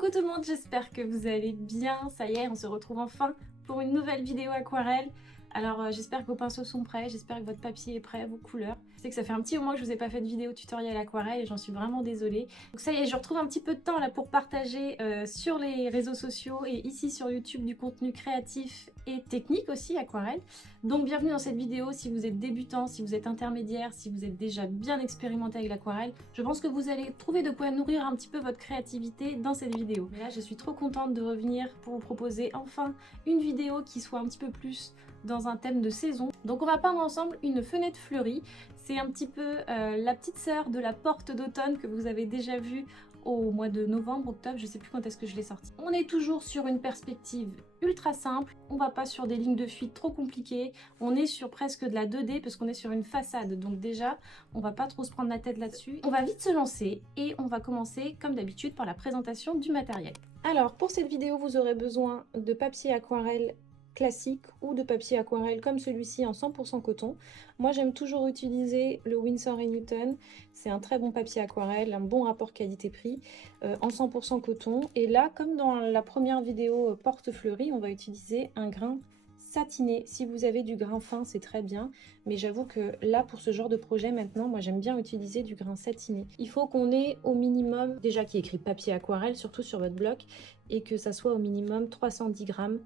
Coucou tout le monde, j'espère que vous allez bien. Ça y est, on se retrouve enfin pour une nouvelle vidéo aquarelle. Alors j'espère que vos pinceaux sont prêts, j'espère que votre papier est prêt, vos couleurs. Je sais que ça fait un petit moment que je vous ai pas fait de vidéo tutoriel aquarelle et j'en suis vraiment désolée. Donc ça y est, je retrouve un petit peu de temps là pour partager sur les réseaux sociaux et ici sur YouTube du contenu créatif et technique aussi aquarelle. Donc bienvenue dans cette vidéo si vous êtes débutant, si vous êtes intermédiaire, si vous êtes déjà bien expérimenté avec l'aquarelle. Je pense que vous allez trouver de quoi nourrir un petit peu votre créativité dans cette vidéo. Et là je suis trop contente de revenir pour vous proposer enfin une vidéo qui soit un petit peu plus dans un thème de saison. Donc on va peindre ensemble une fenêtre fleurie. C'est un petit peu la petite sœur de la porte d'automne que vous avez déjà vue au mois de novembre, octobre, je sais plus quand est-ce que je l'ai sortie. On est toujours sur une perspective ultra simple, on va pas sur des lignes de fuite trop compliquées, on est sur presque de la 2D parce qu'on est sur une façade, donc déjà on va pas trop se prendre la tête là-dessus. On va vite se lancer et on va commencer comme d'habitude par la présentation du matériel. Alors pour cette vidéo vous aurez besoin de papier aquarelle classique ou de papier aquarelle comme celui-ci en 100% coton. Moi j'aime toujours utiliser le Winsor & Newton, c'est un très bon papier aquarelle, un bon rapport qualité-prix en 100% coton. Et là, comme dans la première vidéo porte fleurie, on va utiliser un grain satiné. Si vous avez du grain fin, c'est très bien, mais j'avoue que là, pour ce genre de projet maintenant, moi j'aime bien utiliser du grain satiné. Il faut qu'on ait au minimum, déjà qui est écrit papier aquarelle, surtout sur votre bloc, et que ça soit au minimum 310 grammes,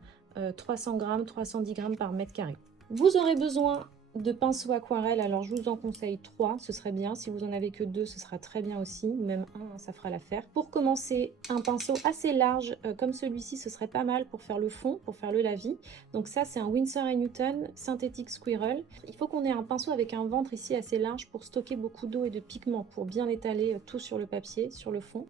300 grammes, 310 grammes par mètre carré. Vous aurez besoin de pinceaux aquarelle, alors je vous en conseille 3, ce serait bien. Si vous en avez que 2, ce sera très bien aussi, même un, ça fera l'affaire. Pour commencer, un pinceau assez large comme celui-ci, ce serait pas mal pour faire le fond, pour faire le lavis. Donc ça, c'est un Winsor & Newton Synthetic Squirrel. Il faut qu'on ait un pinceau avec un ventre ici assez large pour stocker beaucoup d'eau et de pigments, pour bien étaler tout sur le papier, sur le fond.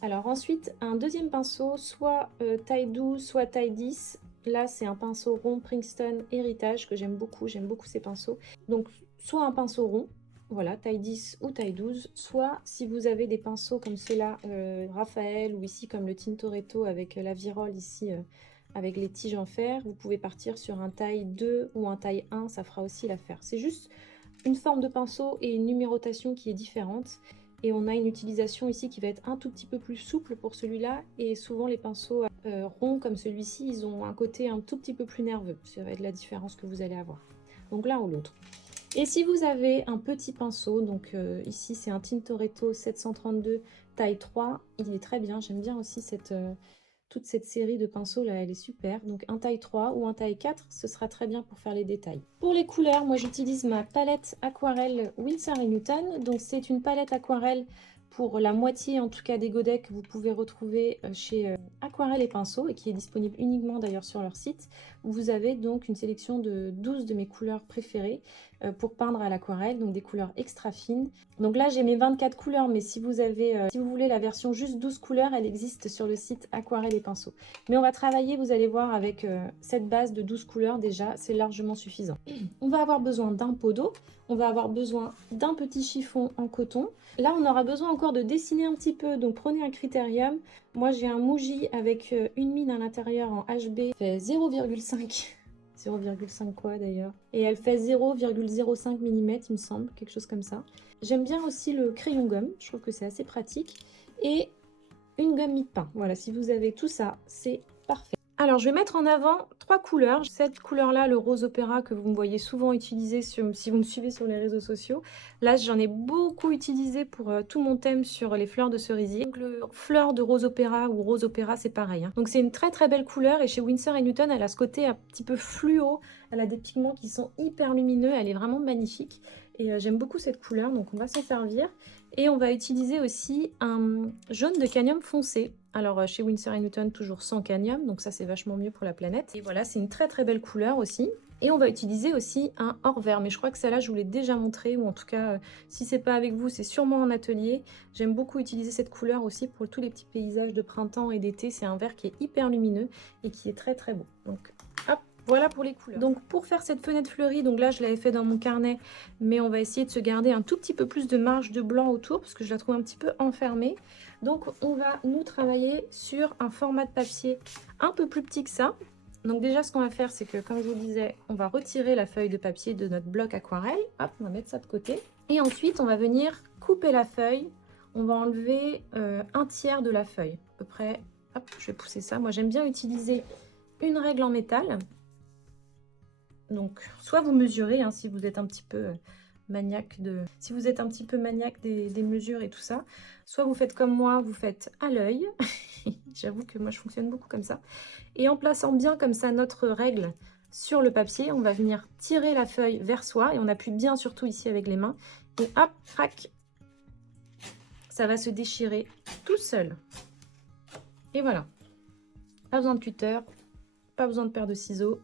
Alors ensuite, un deuxième pinceau, soit taille 12, soit taille 10. Là, c'est un pinceau rond Princeton Héritage que j'aime beaucoup ces pinceaux. Donc, soit un pinceau rond, voilà, taille 10 ou taille 12, soit si vous avez des pinceaux comme ceux-là, Raphaël, ou ici comme le Tintoretto avec la virole ici, avec les tiges en fer, vous pouvez partir sur un taille 2 ou un taille 1, ça fera aussi l'affaire. C'est juste une forme de pinceau et une numérotation qui est différente. Et on a une utilisation ici qui va être un tout petit peu plus souple pour celui-là. Et souvent les pinceaux ronds comme celui-ci, ils ont un côté un tout petit peu plus nerveux. Ça va être la différence que vous allez avoir. Donc l'un ou l'autre. Et si vous avez un petit pinceau, donc ici c'est un Tintoretto 732 taille 3, il est très bien. J'aime bien aussi toute cette série de pinceaux là, elle est super. Donc un taille 3 ou un taille 4, ce sera très bien pour faire les détails. Pour les couleurs, moi j'utilise ma palette aquarelle Winsor & Newton. Donc c'est une palette aquarelle pour la moitié en tout cas des godets que vous pouvez retrouver chez Aquarelle et Pinceaux et qui est disponible uniquement d'ailleurs sur leur site. Où vous avez donc une sélection de 12 de mes couleurs préférées pour peindre à l'aquarelle, donc des couleurs extra fines. Donc là j'ai mes 24 couleurs, mais si vous avez, si vous voulez la version juste 12 couleurs, elle existe sur le site Aquarelle et Pinceaux. Mais on va travailler, vous allez voir, avec cette base de 12 couleurs déjà, c'est largement suffisant. On va avoir besoin d'un pot d'eau, on va avoir besoin d'un petit chiffon en coton. Là on aura besoin encore de dessiner un petit peu, donc prenez un critérium. Moi j'ai un Muji avec une mine à l'intérieur en HB, fait 0,5. 0,5 quoi d'ailleurs. Et elle fait 0,05 mm il me semble, quelque chose comme ça. J'aime bien aussi le crayon gomme, je trouve que c'est assez pratique. Et une gomme mie-de-pain. Voilà, si vous avez tout ça, c'est parfait. Alors, je vais mettre en avant 3 couleurs. Cette couleur-là, le rose opéra, que vous me voyez souvent utiliser si vous me suivez sur les réseaux sociaux. Là, j'en ai beaucoup utilisé pour tout mon thème sur les fleurs de cerisier. Donc, le fleur de rose opéra ou rose opéra, c'est pareil. Hein. Donc, c'est une très très belle couleur. Et chez Winsor & Newton, elle a ce côté un petit peu fluo. Elle a des pigments qui sont hyper lumineux. Elle est vraiment magnifique. Et j'aime beaucoup cette couleur, donc on va s'en servir. Et on va utiliser aussi un jaune de cadmium foncé. Alors chez Winsor & Newton, toujours sans cadmium, donc ça c'est vachement mieux pour la planète. Et voilà, c'est une très très belle couleur aussi. Et on va utiliser aussi un or vert, mais je crois que celle-là je vous l'ai déjà montré, ou en tout cas, si c'est pas avec vous, c'est sûrement en atelier. J'aime beaucoup utiliser cette couleur aussi pour tous les petits paysages de printemps et d'été. C'est un vert qui est hyper lumineux et qui est très très beau. Donc hop, voilà pour les couleurs. Donc pour faire cette fenêtre fleurie, donc là je l'avais fait dans mon carnet, mais on va essayer de se garder un tout petit peu plus de marge de blanc autour parce que je la trouve un petit peu enfermée. Donc on va nous travailler sur un format de papier un peu plus petit que ça. Donc déjà ce qu'on va faire, c'est que comme je vous disais, on va retirer la feuille de papier de notre bloc aquarelle. Hop, on va mettre ça de côté. Et ensuite on va venir couper la feuille. On va enlever un tiers de la feuille, à peu près Hop, je vais pousser ça. Moi, j'aime bien utiliser une règle en métal. Donc, soit vous mesurez, hein, si vous êtes un petit peu maniaque si vous êtes un petit peu maniaque des mesures et tout ça, soit vous faites comme moi, vous faites à l'œil. J'avoue que moi, je fonctionne beaucoup comme ça. Et en plaçant bien comme ça notre règle sur le papier, on va venir tirer la feuille vers soi et on appuie bien surtout ici avec les mains. Et hop, crac, ça va se déchirer tout seul. Et voilà. Pas besoin de cutter, pas besoin de paire de ciseaux.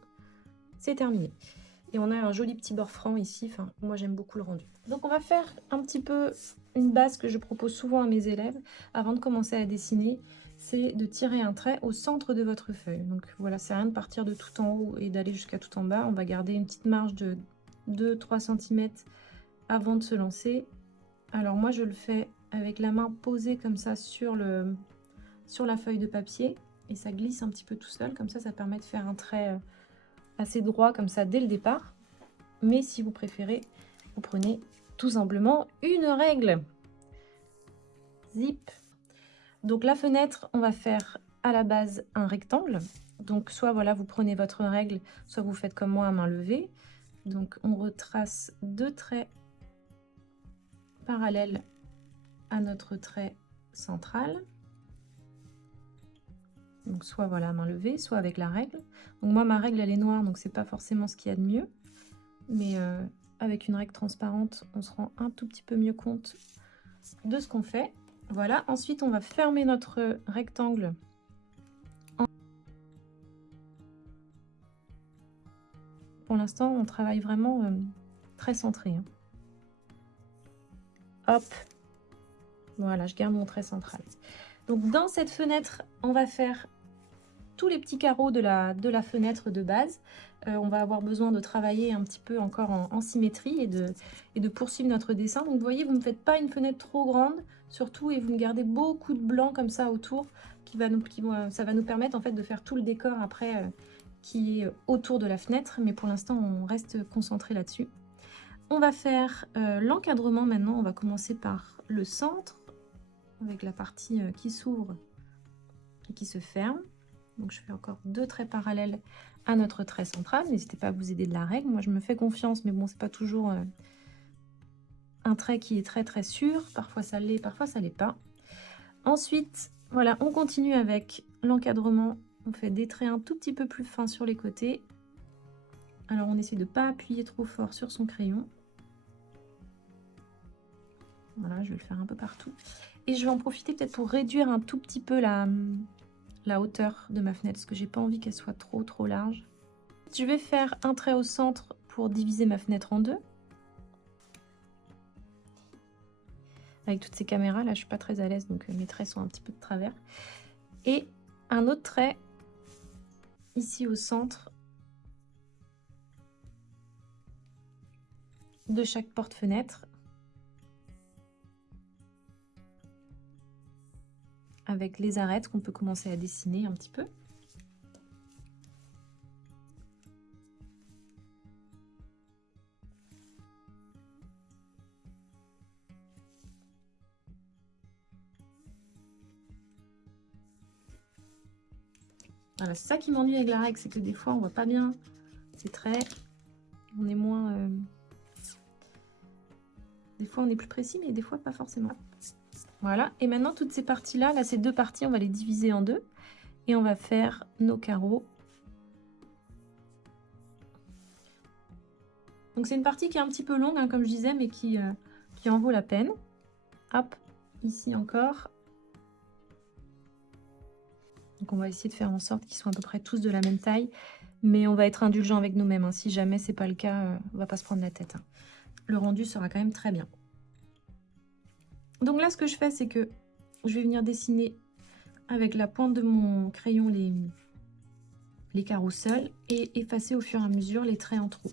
C'est terminé. Et on a un joli petit bord franc ici. Enfin, moi, j'aime beaucoup le rendu. Donc, on va faire un petit peu une base que je propose souvent à mes élèves avant de commencer à dessiner. C'est de tirer un trait au centre de votre feuille. Donc, voilà, c'est rien de partir de tout en haut et d'aller jusqu'à tout en bas. On va garder une petite marge de 2-3 cm avant de se lancer. Alors, moi, je le fais avec la main posée comme ça sur la feuille de papier. Et ça glisse un petit peu tout seul. Comme ça permet de faire un trait assez droit comme ça dès le départ. Mais si vous préférez, vous prenez tout simplement une règle. Zip. Donc la fenêtre, on va faire à la base un rectangle. Donc soit voilà, vous prenez votre règle, soit vous faites comme moi à main levée. Donc on retrace 2 traits parallèles à notre trait central. Donc soit voilà, main levée, soit avec la règle. Donc moi ma règle elle est noire, donc c'est pas forcément ce qu'il y a de mieux. Mais avec une règle transparente, on se rend un tout petit peu mieux compte de ce qu'on fait. Voilà, ensuite on va fermer notre rectangle. Pour l'instant, on travaille vraiment très centré. Hein. Hop, voilà, je garde mon trait central. Donc dans cette fenêtre, on va faire tous les petits carreaux de la fenêtre de base. On va avoir besoin de travailler un petit peu encore en symétrie et de poursuivre notre dessin. Donc vous voyez, vous ne faites pas une fenêtre trop grande, surtout, et vous me gardez beaucoup de blanc comme ça autour, ça va nous permettre en fait de faire tout le décor après qui est autour de la fenêtre. Mais pour l'instant, on reste concentré là-dessus. On va faire l'encadrement maintenant. On va commencer par le centre, avec la partie qui s'ouvre et qui se ferme. Donc je fais encore 2 traits parallèles à notre trait central. N'hésitez pas à vous aider de la règle. Moi je me fais confiance, mais bon, c'est pas toujours un trait qui est très très sûr. Parfois ça l'est, parfois ça l'est pas. Ensuite, voilà, on continue avec l'encadrement. On fait des traits un tout petit peu plus fins sur les côtés. Alors on essaie de ne pas appuyer trop fort sur son crayon. Voilà, je vais le faire un peu partout. Et je vais en profiter peut-être pour réduire un tout petit peu la hauteur de ma fenêtre, parce que j'ai pas envie qu'elle soit trop large. Je vais faire un trait au centre pour diviser ma fenêtre en deux. Avec toutes ces caméras là, je suis pas très à l'aise, donc mes traits sont un petit peu de travers. Et un autre trait ici au centre de chaque porte-fenêtre, avec les arêtes qu'on peut commencer à dessiner un petit peu. Voilà, c'est ça qui m'ennuie avec la règle, c'est que des fois on voit pas bien ces traits, on est moins... Des fois on est plus précis, mais des fois pas forcément. Voilà, et maintenant toutes ces parties-là, là ces 2 parties, on va les diviser en 2. Et on va faire nos carreaux. Donc c'est une partie qui est un petit peu longue, hein, comme je disais, mais qui en vaut la peine. Hop, ici encore. Donc on va essayer de faire en sorte qu'ils soient à peu près tous de la même taille. Mais on va être indulgent avec nous-mêmes. Hein. Si jamais c'est pas le cas, on va pas se prendre la tête. Hein. Le rendu sera quand même très bien. Donc là, ce que je fais, c'est que je vais venir dessiner avec la pointe de mon crayon les carreaux seuls et effacer au fur et à mesure les traits en trou.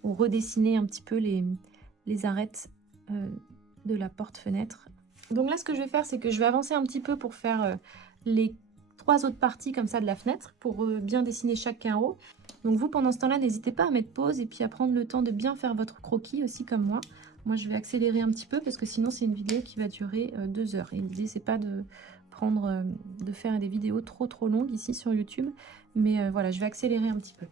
Pour redessiner un petit peu les arêtes de la porte-fenêtre. Donc là, ce que je vais faire, c'est que je vais avancer un petit peu pour faire les 3 autres parties comme ça de la fenêtre, pour bien dessiner chaque carreau. Donc vous, pendant ce temps-là, n'hésitez pas à mettre pause et puis à prendre le temps de bien faire votre croquis aussi comme moi. Moi, je vais accélérer un petit peu parce que sinon, c'est une vidéo qui va durer 2 heures. Et l'idée, c'est pas de de faire des vidéos trop longues ici sur YouTube. Mais voilà, je vais accélérer un petit peu.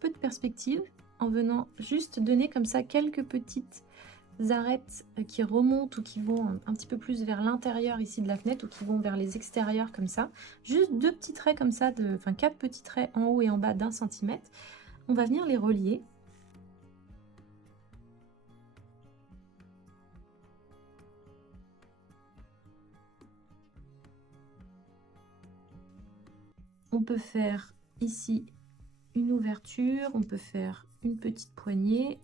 Peu de perspective en venant juste donner comme ça quelques petites arêtes qui remontent ou qui vont un petit peu plus vers l'intérieur ici de la fenêtre ou qui vont vers les extérieurs comme ça. Juste 2 petits traits comme ça, enfin 4 petits traits en haut et en bas d'1 centimètre. On va venir les relier. On peut faire ici une ouverture, on peut faire une petite poignée.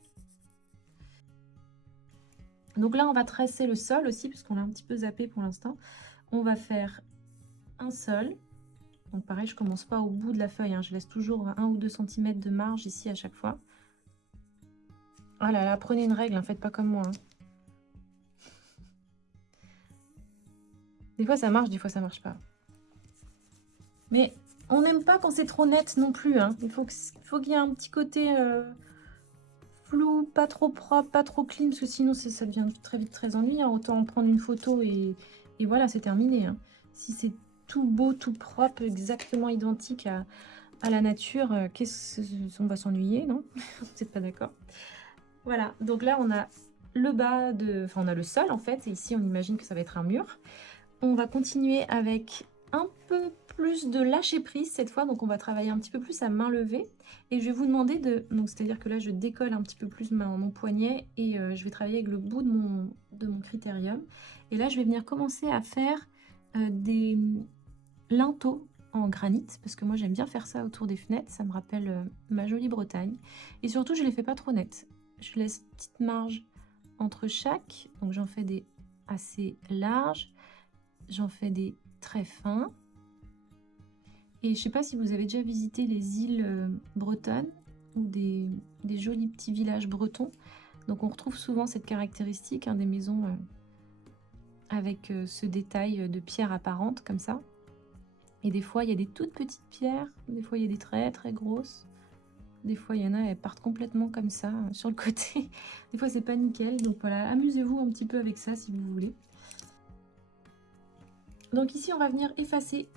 Donc là, on va tracer le sol aussi, puisqu'on l'a un petit peu zappé pour l'instant. On va faire un sol. Donc pareil, je commence pas au bout de la feuille, hein. Je laisse toujours 1 ou 2 cm de marge ici à chaque fois. Oh là là, prenez une règle, hein, faites pas comme moi. Hein. Des fois ça marche, des fois ça marche pas. Mais on n'aime pas quand c'est trop net non plus. Hein. Il faut qu'il y ait un petit côté flou, pas trop propre, pas trop clean, parce que sinon ça devient très vite très ennuyant. Autant en prendre une photo et voilà, c'est terminé. Hein. Si c'est tout beau, tout propre, exactement identique à la nature, on va s'ennuyer, non? Vous n'êtes pas d'accord? Voilà, donc là on a le bas enfin on a le sol en fait, et ici on imagine que ça va être un mur. On va continuer avec un peu plus de lâcher prise cette fois, donc on va travailler un petit peu plus à main levée. Et je vais vous demander donc c'est-à-dire que là je décolle un petit peu plus mon poignet et je vais travailler avec le bout de mon critérium. Et là je vais venir commencer à faire des linteaux en granit, parce que moi j'aime bien faire ça autour des fenêtres, ça me rappelle ma jolie Bretagne. Et surtout je les fais pas trop nettes, je laisse une petite marge entre chaque, donc j'en fais des assez larges, j'en fais des très fins. Et je sais pas si vous avez déjà visité les îles bretonnes ou des jolis petits villages bretons. Donc on retrouve souvent cette caractéristique, hein, des maisons avec ce détail de pierres apparentes comme ça. Et des fois il y a des toutes petites pierres, des fois il y a des très très grosses. Des fois il y en a, elles partent complètement comme ça sur le côté. Des fois c'est pas nickel. Donc voilà, amusez-vous un petit peu avec ça si vous voulez. Donc ici on va venir effacer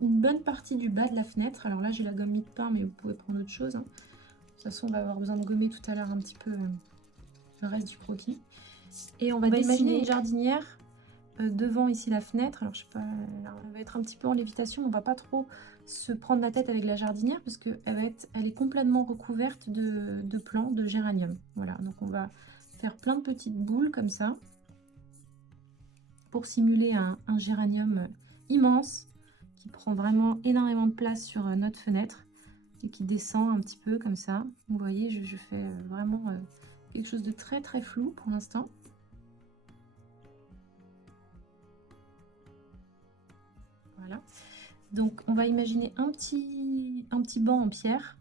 une bonne partie du bas de la fenêtre. Alors là j'ai la gomme mie de pain, mais vous pouvez prendre autre chose. Hein. De toute façon on va avoir besoin de gommer tout à l'heure un petit peu le reste du croquis. Et on va imaginer une jardinière devant ici la fenêtre. Alors je sais pas, elle va être un petit peu en lévitation. On va pas trop se prendre la tête avec la jardinière parce qu'elle est complètement recouverte de plants de géranium. Voilà, donc on va faire plein de petites boules comme ça pour simuler un géranium immense qui prend vraiment énormément de place sur notre fenêtre et qui descend un petit peu comme ça. Vous voyez, je fais vraiment quelque chose de très très flou pour l'instant. Voilà. Donc on va imaginer un petit banc en pierre.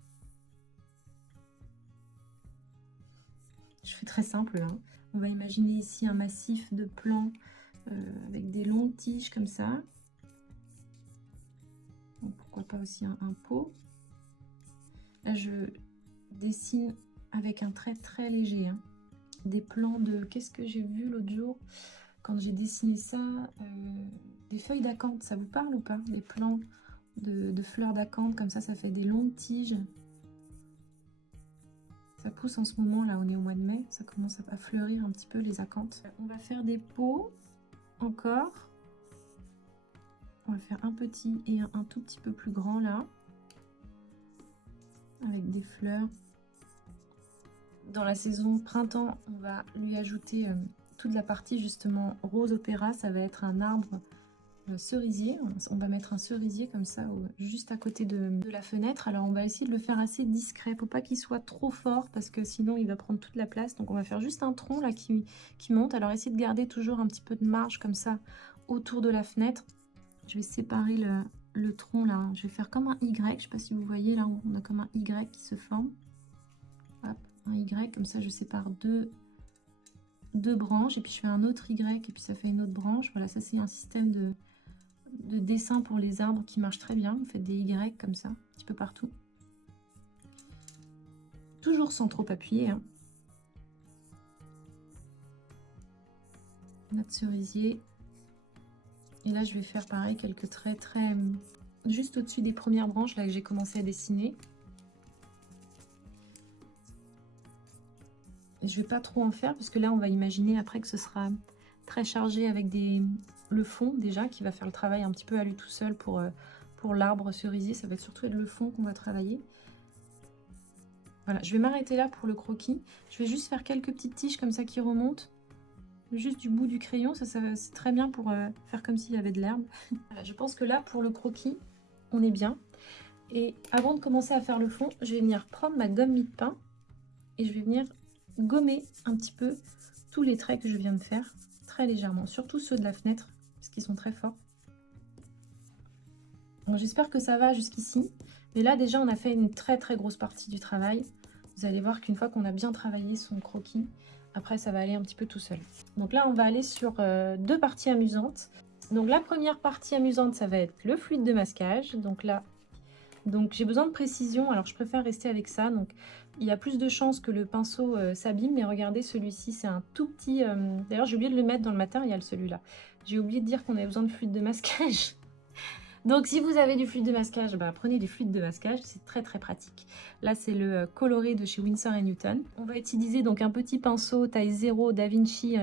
Je fais très simple là. On va imaginer ici un massif de plants avec des longues tiges comme ça. Donc, pourquoi pas aussi un pot. Là je dessine avec un trait très léger. Hein. Des plants de... Qu'est-ce que j'ai vu l'autre jour quand j'ai dessiné ça des feuilles d'acanthe, ça vous parle ou pas? Des plants de fleurs d'acanthe, comme ça fait des longues tiges. Ça pousse en ce moment, là on est au mois de mai, ça commence à fleurir un petit peu les acanthes. On va faire des pots encore. On va faire un petit et un tout petit peu plus grand là. avec des fleurs. Dans la saison printemps, on va lui ajouter toute la partie justement rose opéra. Ça va être un arbre cerisier. On va mettre un cerisier comme ça juste à côté de la fenêtre. Alors on va essayer de le faire assez discret. Faut pas qu'il soit trop fort parce que sinon il va prendre toute la place. Donc on va faire juste un tronc là qui monte. Alors essayez de garder toujours un petit peu de marge comme ça autour de la fenêtre. Je vais séparer le tronc là. Je vais faire comme un Y. Je sais pas si vous voyez là, on a comme un Y qui se forme. Hop, un Y, comme ça je sépare deux branches et puis je fais un autre Y et puis ça fait une autre branche. Voilà, ça c'est un système de dessin pour les arbres qui marche très bien. Vous faites des Y comme ça, un petit peu partout. Toujours sans trop appuyer. Hein. Notre cerisier. Et là je vais faire pareil, quelques traits très juste au-dessus des premières branches là que j'ai commencé à dessiner. Je vais pas trop en faire parce que là on va imaginer après que ce sera très chargé avec le fond déjà qui va faire le travail un petit peu à lui tout seul pour l'arbre cerisier. Ça va être surtout être le fond qu'on va travailler. Voilà, je vais m'arrêter là pour le croquis. Je vais juste faire quelques petites tiges comme ça qui remontent. Juste du bout du crayon, ça c'est très bien pour faire comme s'il y avait de l'herbe. Voilà, je pense que là pour le croquis, on est bien. Et avant de commencer à faire le fond, je vais venir prendre ma gomme mie-de-pain et je vais venir gommer un petit peu tous les traits que je viens de faire, très légèrement, surtout ceux de la fenêtre, parce qu'ils sont très forts. Bon, j'espère que ça va jusqu'ici, mais là déjà on a fait une très grosse partie du travail. Vous allez voir qu'une fois qu'on a bien travaillé son croquis, après ça va aller un petit peu tout seul. Donc là on va aller sur deux parties amusantes. Donc la première partie amusante, ça va être le fluide de masquage. Donc là, j'ai besoin de précision, alors je préfère rester avec ça. Donc il y a plus de chances que le pinceau s'abîme, mais regardez, celui-ci c'est un tout petit... D'ailleurs j'ai oublié de le mettre dans le matériel, celui-là. J'ai oublié de dire qu'on avait besoin de fluide de masquage. Donc si vous avez du fluide de masquage, bah, prenez du fluide de masquage, c'est très pratique. Là c'est le coloré de chez Winsor & Newton. On va utiliser donc un petit pinceau taille 0 Da Vinci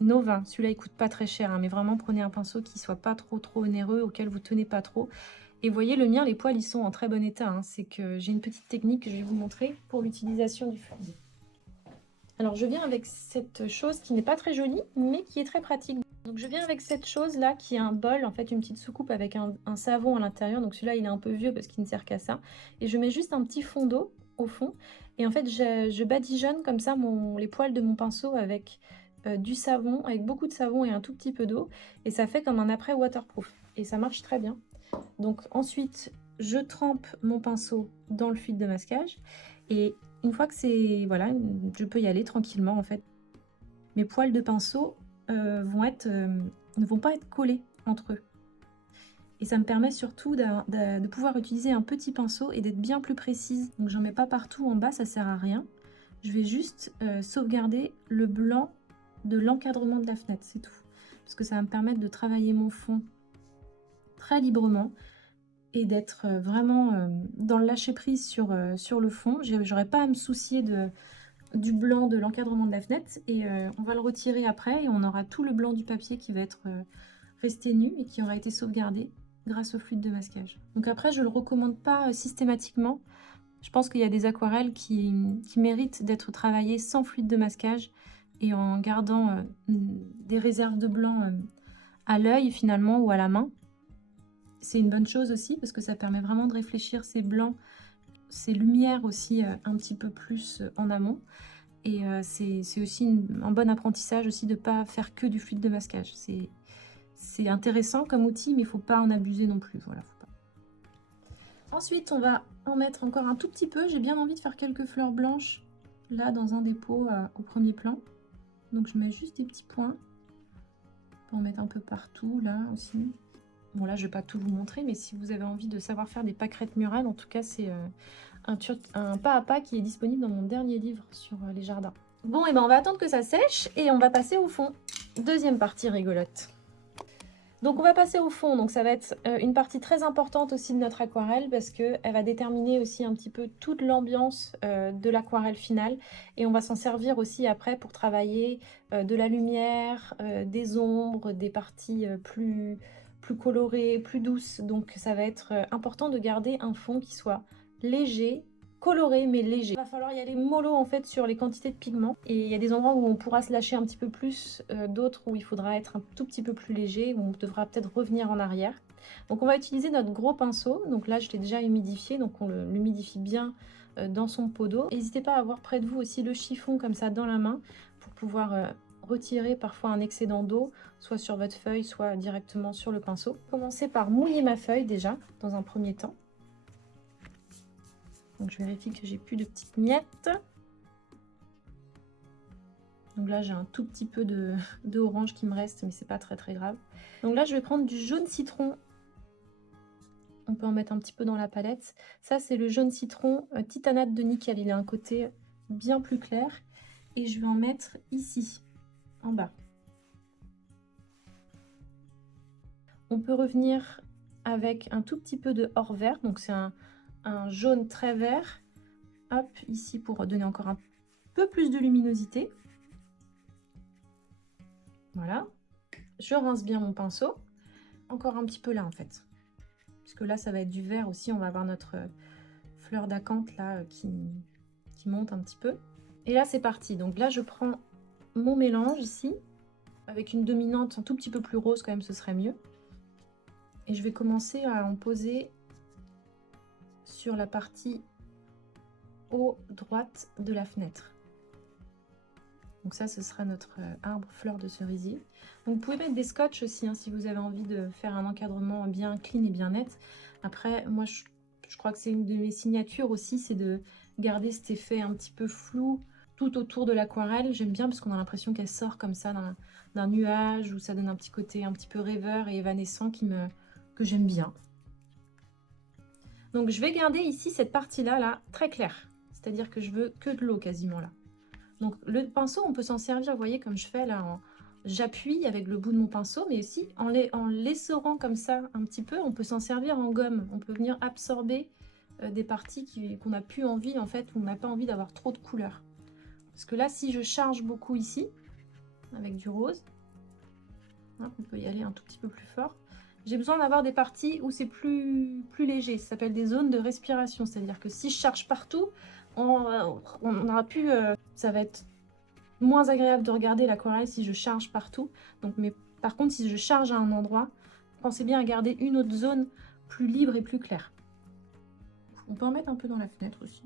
Nova. Celui-là il coûte pas très cher, hein, mais vraiment prenez un pinceau qui soit pas trop onéreux, auquel vous tenez pas trop. Et vous voyez, le mien, les poils, ils sont en très bon état. Hein. C'est que j'ai une petite technique que je vais vous montrer pour l'utilisation du fluide. Alors, je viens avec cette chose qui n'est pas très jolie, mais qui est très pratique. Donc, je viens avec cette chose-là, qui est un bol, en fait, une petite soucoupe avec un savon à l'intérieur. Donc, celui-là, il est un peu vieux parce qu'il ne sert qu'à ça. Et je mets juste un petit fond d'eau au fond. Et en fait, je badigeonne comme ça les poils de mon pinceau avec du savon, avec beaucoup de savon et un tout petit peu d'eau. Et ça fait comme un après waterproof. Et ça marche très bien. Donc ensuite, je trempe mon pinceau dans le fluide de masquage et une fois que c'est... Voilà, je peux y aller tranquillement en fait. Mes poils de pinceau ne vont pas être collés entre eux. Et ça me permet surtout de pouvoir utiliser un petit pinceau et d'être bien plus précise. Donc j'en mets pas partout en bas, ça sert à rien. Je vais juste sauvegarder le blanc de l'encadrement de la fenêtre, c'est tout. Parce que ça va me permettre de travailler mon fond très librement et d'être vraiment dans le lâcher prise sur le fond. J'aurais pas à me soucier du blanc de l'encadrement de la fenêtre et on va le retirer après et on aura tout le blanc du papier qui va être resté nu et qui aura été sauvegardé grâce au fluide de masquage. Donc après je le recommande pas systématiquement. Je pense qu'il y a des aquarelles qui méritent d'être travaillées sans fluide de masquage et en gardant des réserves de blanc à l'œil finalement ou à la main. C'est une bonne chose aussi parce que ça permet vraiment de réfléchir ces blancs, ces lumières aussi un petit peu plus en amont. Et c'est aussi un bon apprentissage aussi de ne pas faire que du fluide de masquage. C'est intéressant comme outil, mais il ne faut pas en abuser non plus. Voilà, faut pas. Ensuite, on va en mettre encore un tout petit peu. J'ai bien envie de faire quelques fleurs blanches là dans un des pots au premier plan. Donc je mets juste des petits points. On peut en mettre un peu partout là aussi. Bon là je vais pas tout vous montrer, mais si vous avez envie de savoir faire des pâquerettes murales, en tout cas c'est un pas à pas qui est disponible dans mon dernier livre sur les jardins. Bon et ben on va attendre que ça sèche et on va passer au fond. Deuxième partie rigolote. Donc on va passer au fond, donc ça va être une partie très importante aussi de notre aquarelle parce qu'elle va déterminer aussi un petit peu toute l'ambiance de l'aquarelle finale et on va s'en servir aussi après pour travailler de la lumière, des ombres, des parties plus colorées, plus douces. Donc ça va être important de garder un fond qui soit léger, coloré mais léger. Il va falloir y aller mollo en fait sur les quantités de pigments. Et il y a des endroits où on pourra se lâcher un petit peu plus, d'autres où il faudra être un tout petit peu plus léger, où on devra peut-être revenir en arrière. Donc on va utiliser notre gros pinceau. Donc là je l'ai déjà humidifié, donc on l'humidifie bien dans son pot d'eau. N'hésitez pas à avoir près de vous aussi le chiffon comme ça dans la main pour pouvoir retirer parfois un excédent d'eau, soit sur votre feuille, soit directement sur le pinceau. Commencer par mouiller ma feuille déjà dans un premier temps. Donc je vérifie que j'ai plus de petites miettes. Donc là j'ai un tout petit peu de orange qui me reste, mais c'est pas très grave. Donc là je vais prendre du jaune citron. On peut en mettre un petit peu dans la palette. Ça c'est le jaune citron titanate de nickel. Il a un côté bien plus clair. Et je vais en mettre ici, en bas. On peut revenir avec un tout petit peu de or vert. Donc c'est un jaune très vert. Hop, ici pour donner encore un peu plus de luminosité. Voilà. Je rince bien mon pinceau. Encore un petit peu là en fait. Puisque là ça va être du vert aussi. On va avoir notre fleur d'acanthe là qui monte un petit peu. Et là c'est parti. Donc là je prends mon mélange ici. Avec une dominante un tout petit peu plus rose quand même, ce serait mieux. Et je vais commencer à en poser sur la partie haut droite de la fenêtre. Donc ça, ce sera notre arbre fleur de cerisier. Donc vous pouvez mettre des scotch aussi, hein, si vous avez envie de faire un encadrement bien clean et bien net. Après, moi, je crois que c'est une de mes signatures aussi, c'est de garder cet effet un petit peu flou tout autour de l'aquarelle. J'aime bien parce qu'on a l'impression qu'elle sort comme ça d'un nuage, où ça donne un petit côté un petit peu rêveur et évanescent que j'aime bien. Donc je vais garder ici cette partie-là, là, très claire. C'est-à-dire que je veux que de l'eau quasiment là. Donc le pinceau, on peut s'en servir, vous voyez, comme je fais là, j'appuie avec le bout de mon pinceau, mais aussi en l'essorant comme ça un petit peu, on peut s'en servir en gomme. On peut venir absorber des parties qu'on n'a plus envie, en fait, où on n'a pas envie d'avoir trop de couleurs. Parce que là, si je charge beaucoup ici, avec du rose, hein, on peut y aller un tout petit peu plus fort. J'ai besoin d'avoir des parties où c'est plus léger. Ça s'appelle des zones de respiration. C'est-à-dire que si je charge partout, on aura plus... ça va être moins agréable de regarder l'aquarelle si je charge partout. Donc, mais par contre, si je charge à un endroit, pensez bien à garder une autre zone plus libre et plus claire. On peut en mettre un peu dans la fenêtre aussi.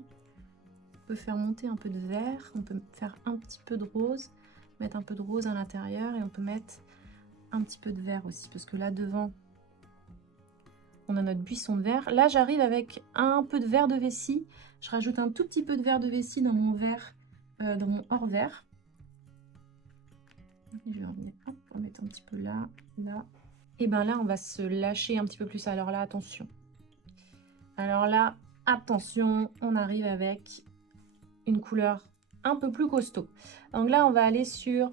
On peut faire monter un peu de vert. On peut faire un petit peu de rose. Mettre un peu de rose à l'intérieur. Et on peut mettre un petit peu de vert aussi. Parce que là, devant, on a notre buisson de verre. Là, j'arrive avec un peu de verre de vessie. Je rajoute un tout petit peu de verre de vessie dans mon verre, dans mon hors vert. Je vais en mettre un petit peu là, là. Et bien là, on va se lâcher un petit peu plus. Alors là, attention. Alors là, attention, on arrive avec une couleur un peu plus costaud. Donc là, on va aller sur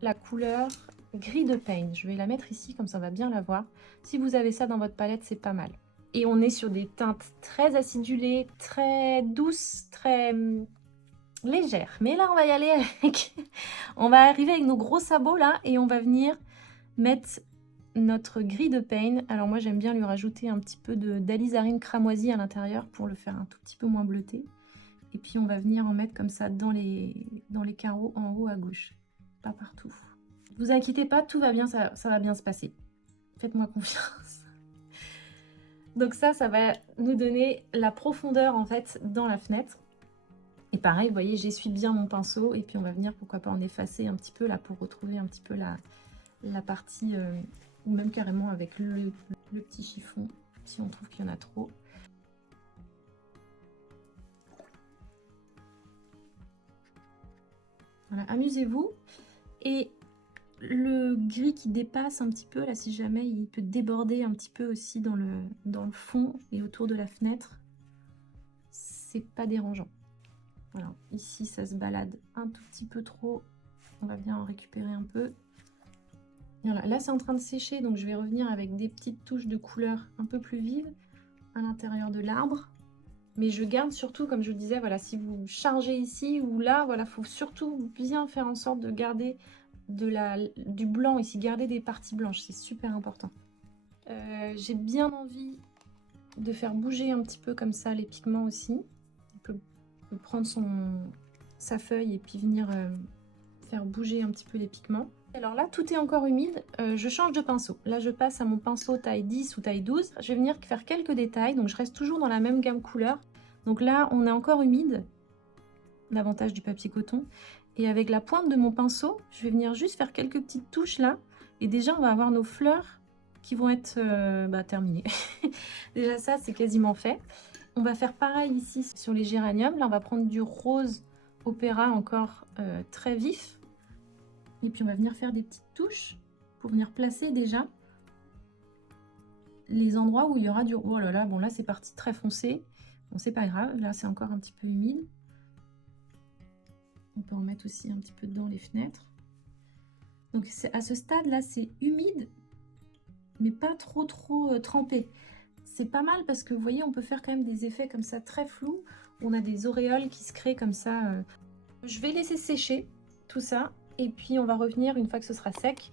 la couleur gris de Pain. Je vais la mettre ici, comme ça on va bien la voir. Si vous avez ça dans votre palette, c'est pas mal. Et on est sur des teintes très acidulées, très douces, très légères. Mais là, on va y aller avec... on va arriver avec nos gros sabots là et on va venir mettre notre gris de Pain. Alors moi, j'aime bien lui rajouter un petit peu d'alizarine cramoisie à l'intérieur pour le faire un tout petit peu moins bleuté. Et puis, on va venir en mettre comme ça dans les carreaux en haut à gauche. Pas partout. Ne vous inquiétez pas, tout va bien, ça va bien se passer. Faites-moi confiance. Donc ça va nous donner la profondeur en fait dans la fenêtre. Et pareil, vous voyez, j'essuie bien mon pinceau et puis on va venir, pourquoi pas, en effacer un petit peu là pour retrouver un petit peu la partie, ou même carrément avec le petit chiffon, si on trouve qu'il y en a trop. Voilà, amusez-vous. Et le gris qui dépasse un petit peu, là, si jamais, il peut déborder un petit peu aussi dans le fond et autour de la fenêtre. C'est pas dérangeant. Voilà, ici, ça se balade un tout petit peu trop. On va bien en récupérer un peu. Voilà, là, c'est en train de sécher, donc je vais revenir avec des petites touches de couleur un peu plus vives à l'intérieur de l'arbre. Mais je garde surtout, comme je vous disais, voilà, si vous chargez ici ou là, voilà, faut surtout bien faire en sorte de garder du blanc ici, garder des parties blanches, c'est super important. J'ai bien envie de faire bouger un petit peu comme ça les pigments aussi. On peut prendre sa feuille et puis venir faire bouger un petit peu les pigments. Alors là, tout est encore humide, je change de pinceau. Là, je passe à mon pinceau taille 10 ou taille 12. Je vais venir faire quelques détails, donc je reste toujours dans la même gamme couleur. Donc là, on est encore humide, l'avantage du papier coton. Et avec la pointe de mon pinceau, je vais venir juste faire quelques petites touches là. Et déjà, on va avoir nos fleurs qui vont être terminées. Déjà ça, c'est quasiment fait. On va faire pareil ici sur les géraniums. Là, on va prendre du rose opéra encore très vif. Et puis, on va venir faire des petites touches pour venir placer déjà les endroits où il y aura du... Oh là là, bon là, c'est parti très foncé. Bon, c'est pas grave. Là, c'est encore un petit peu humide. On peut en mettre aussi un petit peu dans les fenêtres. Donc, à ce stade-là, c'est humide, mais pas trop trempé. C'est pas mal parce que vous voyez, on peut faire quand même des effets comme ça très flous. On a des auréoles qui se créent comme ça. Je vais laisser sécher tout ça et puis on va revenir une fois que ce sera sec.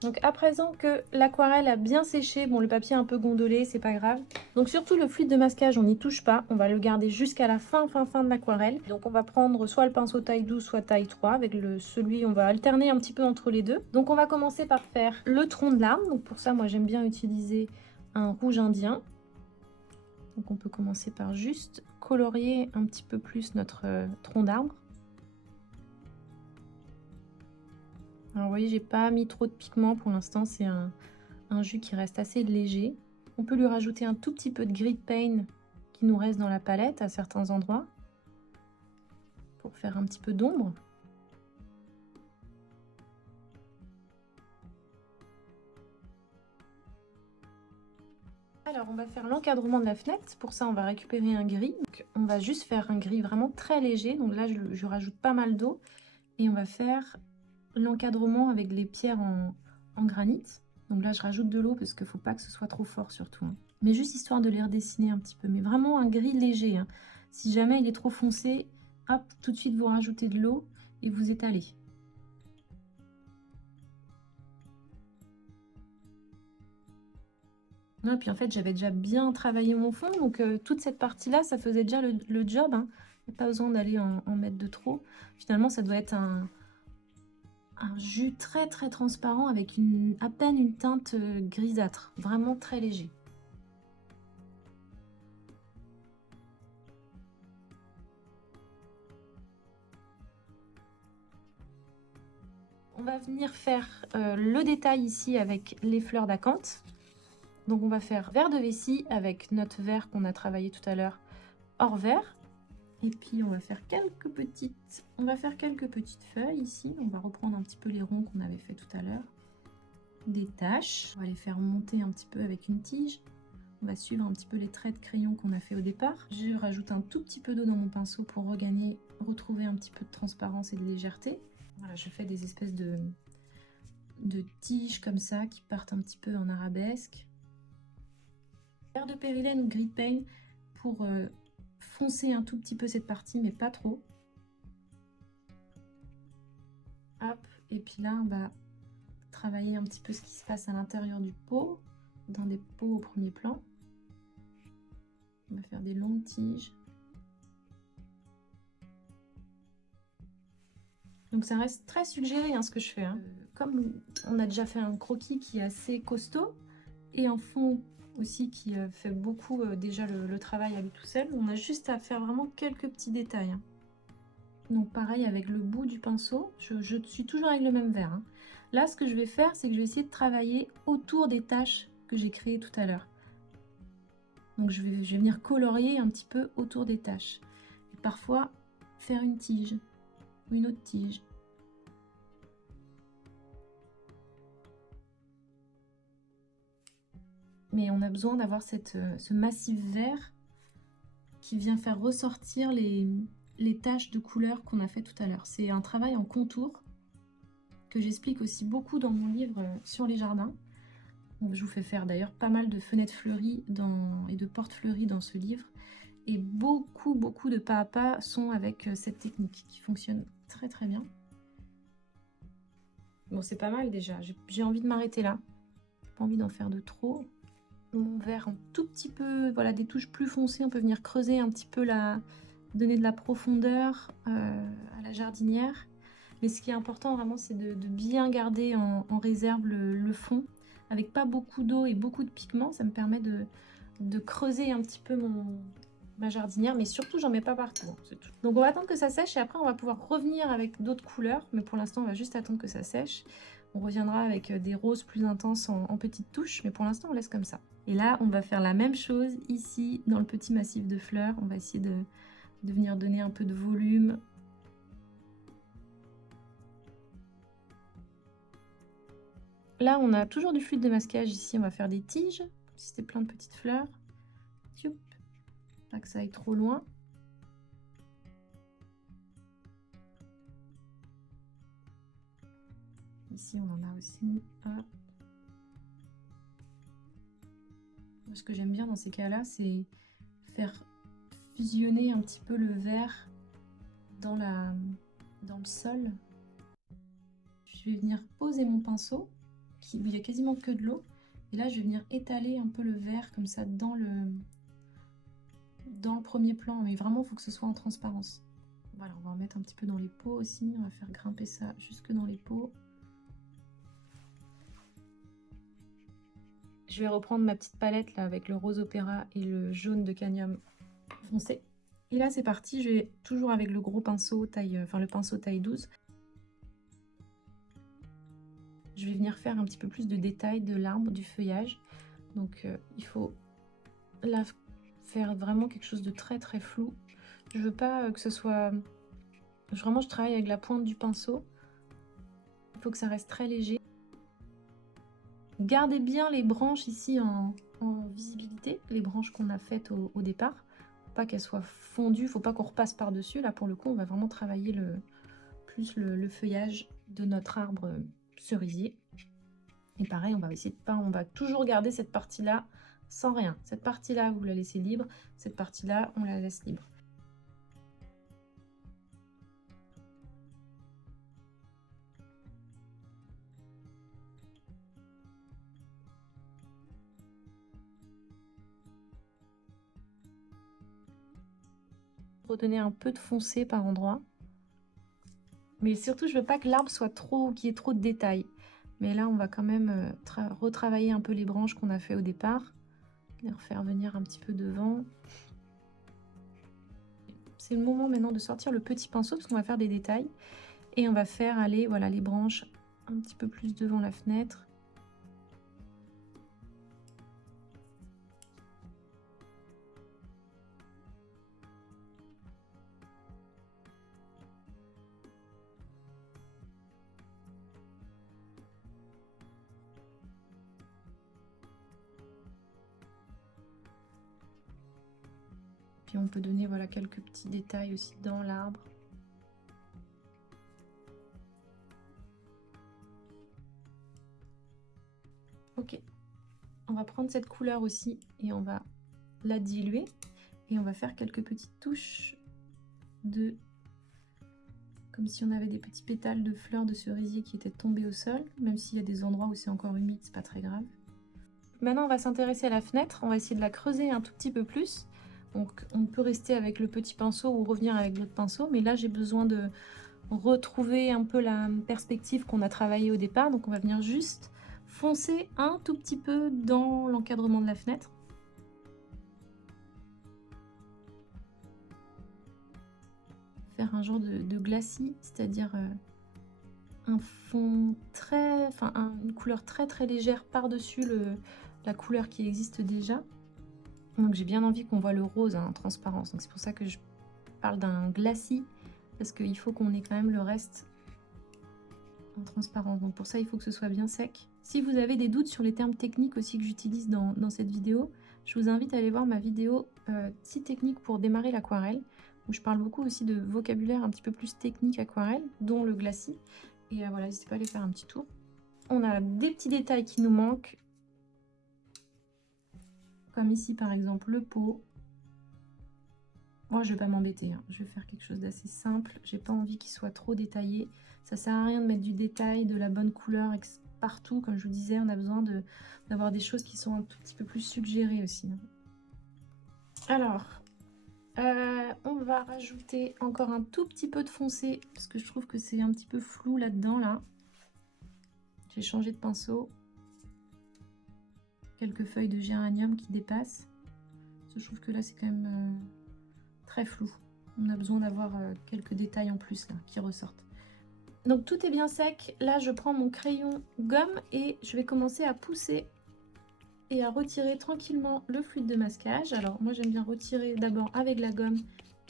Donc à présent que l'aquarelle a bien séché, bon le papier est un peu gondolé, c'est pas grave. Donc surtout le fluide de masquage, on n'y touche pas, on va le garder jusqu'à la fin de l'aquarelle. Donc on va prendre soit le pinceau taille 12, soit taille 3 avec celui, on va alterner un petit peu entre les deux. Donc on va commencer par faire le tronc de l'arbre. Donc pour ça, moi j'aime bien utiliser un rouge indien. Donc on peut commencer par juste colorier un petit peu plus notre tronc d'arbre. Alors vous voyez, j'ai pas mis trop de pigments pour l'instant, c'est un jus qui reste assez léger. On peut lui rajouter un tout petit peu de gris paint qui nous reste dans la palette à certains endroits pour faire un petit peu d'ombre. Alors on va faire l'encadrement de la fenêtre, pour ça on va récupérer un gris. Donc, on va juste faire un gris vraiment très léger, donc là je rajoute pas mal d'eau et on va faire l'encadrement avec les pierres en granit. Donc là je rajoute de l'eau parce qu'il ne faut pas que ce soit trop fort surtout, hein. Mais juste histoire de les redessiner un petit peu, mais vraiment un gris léger, hein. Si jamais il est trop foncé, hop, tout de suite vous rajoutez de l'eau et vous étalez. Et puis en fait j'avais déjà bien travaillé mon fond, donc toute cette partie là ça faisait déjà le job, hein. Il n'y a pas besoin d'aller en mettre de trop. Finalement ça doit être un jus très transparent avec à peine une teinte grisâtre, vraiment très léger. On va venir faire le détail ici avec les fleurs d'acanthe. Donc on va faire vert de vessie avec notre vert qu'on a travaillé tout à l'heure hors vert. Et puis on va faire quelques petites feuilles ici. On va reprendre un petit peu les ronds qu'on avait fait tout à l'heure. Des taches. On va les faire monter un petit peu avec une tige. On va suivre un petit peu les traits de crayon qu'on a fait au départ. Je rajoute un tout petit peu d'eau dans mon pinceau pour retrouver un petit peu de transparence et de légèreté. Voilà, je fais des espèces de tiges comme ça qui partent un petit peu en arabesque. Vert de périlène ou gris paint pour foncer un tout petit peu cette partie, mais pas trop. Hop, et puis là on va travailler un petit peu ce qui se passe à l'intérieur du pot, dans des pots au premier plan. On va faire des longues tiges. Donc ça reste très suggéré, hein, ce que je fais, hein. Comme on a déjà fait un croquis qui est assez costaud et un fond aussi qui fait beaucoup déjà le travail à lui tout seul, on a juste à faire vraiment quelques petits détails, hein. Donc pareil avec le bout du pinceau, je suis toujours avec le même vert, hein. Là ce que je vais faire, c'est que je vais essayer de travailler autour des taches que j'ai créées tout à l'heure. Donc je vais venir colorier un petit peu autour des taches. Et parfois faire une tige ou une autre tige. Mais on a besoin d'avoir ce massif vert qui vient faire ressortir les taches de couleur qu'on a fait tout à l'heure. C'est un travail en contour que j'explique aussi beaucoup dans mon livre sur les jardins. Je vous fais faire d'ailleurs pas mal de fenêtres fleuries et de portes fleuries dans ce livre. Et beaucoup de pas à pas sont avec cette technique qui fonctionne très bien. Bon, c'est pas mal déjà. J'ai envie de m'arrêter là. J'ai pas envie d'en faire de trop. Mon vert un tout petit peu, voilà, des touches plus foncées. On peut venir creuser un petit peu donner de la profondeur à la jardinière. Mais ce qui est important vraiment, c'est de bien garder en réserve le fond, avec pas beaucoup d'eau et beaucoup de pigments. Ça me permet de creuser un petit peu ma jardinière, mais surtout j'en mets pas partout, hein, c'est tout. Donc on va attendre que ça sèche et après on va pouvoir revenir avec d'autres couleurs, mais pour l'instant on va juste attendre que ça sèche. On reviendra avec des roses plus intenses en petites touches, mais pour l'instant on laisse comme ça. Et là on va faire la même chose ici dans le petit massif de fleurs. On va essayer de venir donner un peu de volume. Là on a toujours du fluide de masquage ici, on va faire des tiges, comme si c'était plein de petites fleurs. Tchoup. Pas que ça aille trop loin. Ici, on en a aussi. Hop. Ce que j'aime bien dans ces cas-là, c'est faire fusionner un petit peu le vert dans le sol. Je vais venir poser mon pinceau, où il n'y a quasiment que de l'eau. Et là, je vais venir étaler un peu le vert comme ça dans le premier plan. Mais vraiment, il faut que ce soit en transparence. Voilà, on va en mettre un petit peu dans les pots aussi. On va faire grimper ça jusque dans les pots. Je vais reprendre ma petite palette là avec le rose opéra et le jaune de cadmium foncé. Et là c'est parti, je vais toujours avec le gros pinceau le pinceau taille 12. Je vais venir faire un petit peu plus de détails de l'arbre, du feuillage. Donc il faut là faire vraiment quelque chose de très très flou. Je veux pas que ce soit... Vraiment je travaille avec la pointe du pinceau. Il faut que ça reste très léger. Gardez bien les branches ici en visibilité, les branches qu'on a faites au départ. Faut pas qu'elles soient fondues, faut pas qu'on repasse par-dessus. Là pour le coup on va vraiment travailler plus le feuillage de notre arbre cerisier. Et pareil, on va essayer de pas, on va toujours garder cette partie-là sans rien. Cette partie-là, vous la laissez libre, cette partie-là, on la laisse libre. Redonner un peu de foncé par endroit. Mais surtout, je veux pas que l'arbre soit qu'il y ait trop de détails. Mais là, on va quand même retravailler un peu les branches qu'on a fait au départ. Les refaire venir un petit peu devant. C'est le moment maintenant de sortir le petit pinceau parce qu'on va faire des détails. Et on va faire aller voilà, les branches un petit peu plus devant la fenêtre. Puis on peut donner voilà, quelques petits détails aussi dans l'arbre. Ok, on va prendre cette couleur aussi et on va la diluer. Et on va faire quelques petites touches comme si on avait des petits pétales de fleurs de cerisier qui étaient tombés au sol. Même s'il y a des endroits où c'est encore humide, c'est pas très grave. Maintenant, on va s'intéresser à la fenêtre. On va essayer de la creuser un tout petit peu plus. Donc, on peut rester avec le petit pinceau ou revenir avec l'autre pinceau. Mais là, j'ai besoin de retrouver un peu la perspective qu'on a travaillée au départ. Donc, on va venir juste foncer un tout petit peu dans l'encadrement de la fenêtre. Faire un genre de glacis, c'est-à-dire un fond très... Enfin, une couleur très très légère par-dessus la couleur qui existe déjà. Donc j'ai bien envie qu'on voit le rose en transparence. Donc c'est pour ça que je parle d'un glacis, parce qu'il faut qu'on ait quand même le reste en transparence. Donc pour ça, il faut que ce soit bien sec. Si vous avez des doutes sur les termes techniques aussi que j'utilise dans cette vidéo, je vous invite à aller voir ma vidéo 6 techniques pour démarrer l'aquarelle, où je parle beaucoup aussi de vocabulaire un petit peu plus technique aquarelle, dont le glacis. Et voilà, n'hésitez pas à aller faire un petit tour. On a des petits détails qui nous manquent, comme ici par exemple le pot. Moi je vais pas m'embêter, hein. Je vais faire quelque chose d'assez simple. J'ai pas envie qu'il soit trop détaillé. Ça sert à rien de mettre du détail, de la bonne couleur partout. Comme je vous disais, on a besoin d'avoir des choses qui sont un tout petit peu plus suggérées aussi. Alors, On va rajouter encore un tout petit peu de foncé parce que je trouve que c'est un petit peu flou là-dedans là. J'ai changé de pinceau. Quelques feuilles de géranium qui dépassent. Je trouve que là c'est quand même très flou. On a besoin d'avoir quelques détails en plus là qui ressortent. Donc tout est bien sec. Là je prends mon crayon gomme et je vais commencer à pousser et à retirer tranquillement le fluide de masquage. Alors moi j'aime bien retirer d'abord avec la gomme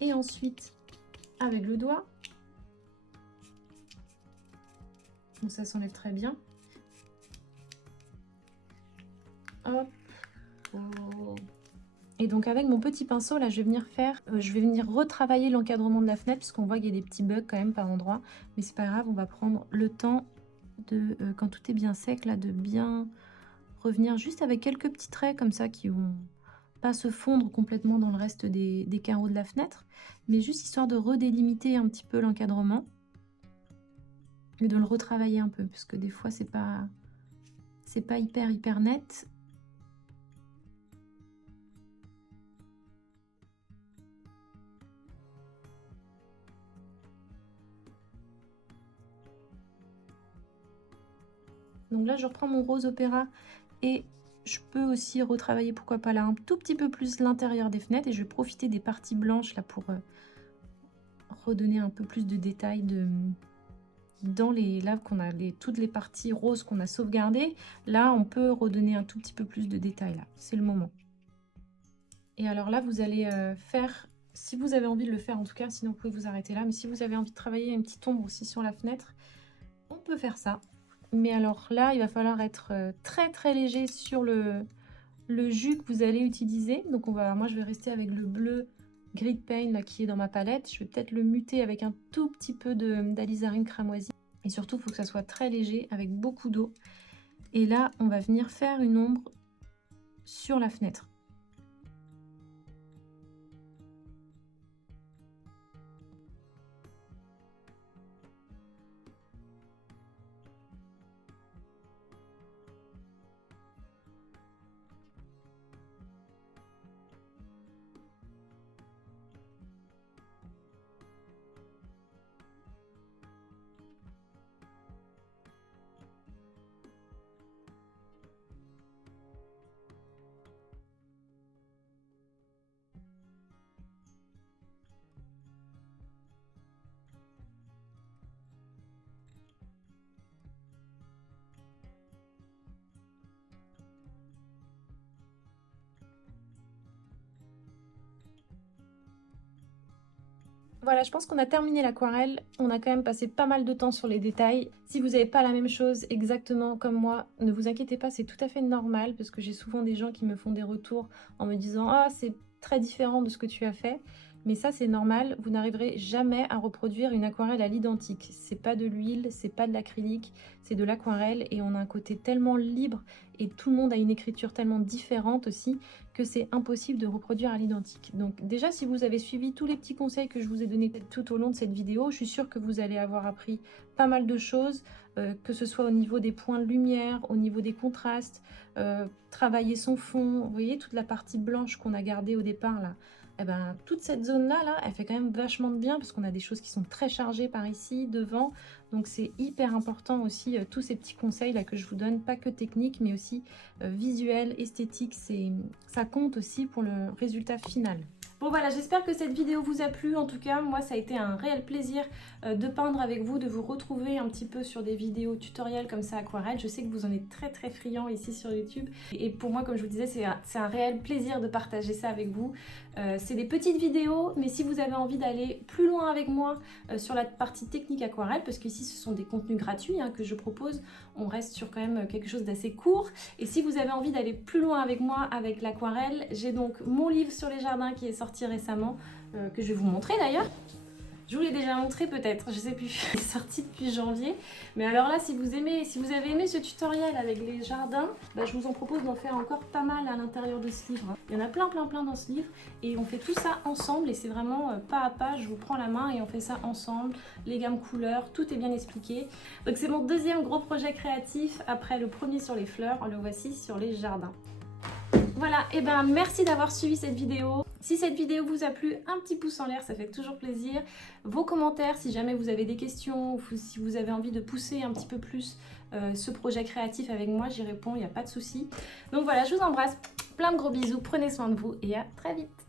et ensuite avec le doigt. Donc ça s'enlève très bien. Hop. Oh. Et donc avec mon petit pinceau là je vais venir retravailler l'encadrement de la fenêtre parce qu'on voit qu'il y a des petits bugs quand même par endroit. Mais c'est pas grave, on va prendre le temps de, quand tout est bien sec là, de bien revenir juste avec quelques petits traits comme ça qui vont pas se fondre complètement dans le reste des carreaux de la fenêtre, mais juste histoire de redélimiter un petit peu l'encadrement et de le retravailler un peu parce que des fois c'est pas hyper net. Donc là je reprends mon rose opéra et je peux aussi retravailler, pourquoi pas là, un tout petit peu plus l'intérieur des fenêtres et je vais profiter des parties blanches là pour redonner un peu plus de détails dans les là qu'on a toutes les parties roses qu'on a sauvegardées. Là on peut redonner un tout petit peu plus de détails là, c'est le moment. Et alors là vous allez faire, si vous avez envie de le faire en tout cas, sinon vous pouvez vous arrêter là, mais si vous avez envie de travailler une petite ombre aussi sur la fenêtre, on peut faire ça. Mais alors là il va falloir être très léger sur le jus que vous allez utiliser. Donc moi je vais rester avec le bleu Grid Paint là, qui est dans ma palette. Je vais peut-être le muter avec un tout petit peu d'alizarine cramoisie. Et surtout il faut que ça soit très léger avec beaucoup d'eau. Et là on va venir faire une ombre sur la fenêtre. Voilà, je pense qu'on a terminé l'aquarelle. On a quand même passé pas mal de temps sur les détails. Si vous n'avez pas la même chose exactement comme moi, ne vous inquiétez pas, c'est tout à fait normal parce que j'ai souvent des gens qui me font des retours en me disant « Ah, c'est très différent de ce que tu as fait ». Mais ça, c'est normal. Vous n'arriverez jamais à reproduire une aquarelle à l'identique. C'est pas de l'huile, c'est pas de l'acrylique, c'est de l'aquarelle et on a un côté tellement libre et tout le monde a une écriture tellement différente aussi que c'est impossible de reproduire à l'identique. Donc déjà, si vous avez suivi tous les petits conseils que je vous ai donnés tout au long de cette vidéo, je suis sûre que vous allez avoir appris pas mal de choses, que ce soit au niveau des points de lumière, au niveau des contrastes, travailler son fond. Vous voyez toute la partie blanche qu'on a gardée au départ là. Eh ben, toute cette zone-là, elle fait quand même vachement de bien parce qu'on a des choses qui sont très chargées par ici, devant. Donc c'est hyper important aussi, tous ces petits conseils là que je vous donne, pas que technique, mais aussi visuel, esthétique, ça compte aussi pour le résultat final. Bon voilà, j'espère que cette vidéo vous a plu. En tout cas, moi, ça a été un réel plaisir de peindre avec vous, de vous retrouver un petit peu sur des vidéos tutoriels comme ça, aquarelle. Je sais que vous en êtes très friands ici sur YouTube. Et pour moi, comme je vous disais, c'est un réel plaisir de partager ça avec vous. C'est des petites vidéos, mais si vous avez envie d'aller plus loin avec moi sur la partie technique aquarelle, parce qu'ici, ce sont des contenus gratuits que je propose, on reste sur quand même quelque chose d'assez court. Et si vous avez envie d'aller plus loin avec moi avec l'aquarelle, j'ai donc mon livre sur les jardins qui est sorti récemment, que je vais vous montrer d'ailleurs. Je vous l'ai déjà montré peut-être, je sais plus, il est sorti depuis janvier. Mais alors là, si vous avez aimé ce tutoriel avec les jardins, bah, je vous en propose d'en faire encore pas mal à l'intérieur de ce livre. Il y en a plein dans ce livre et on fait tout ça ensemble et c'est vraiment pas à pas, je vous prends la main et on fait ça ensemble. Les gammes couleurs, tout est bien expliqué. Donc c'est mon deuxième gros projet créatif après le premier sur les fleurs, le voici sur les jardins. Voilà, et ben merci d'avoir suivi cette vidéo. Si cette vidéo vous a plu, un petit pouce en l'air, ça fait toujours plaisir. Vos commentaires, si jamais vous avez des questions, ou si vous avez envie de pousser un petit peu plus ce projet créatif avec moi, j'y réponds, il n'y a pas de souci. Donc voilà, je vous embrasse, plein de gros bisous, prenez soin de vous et à très vite.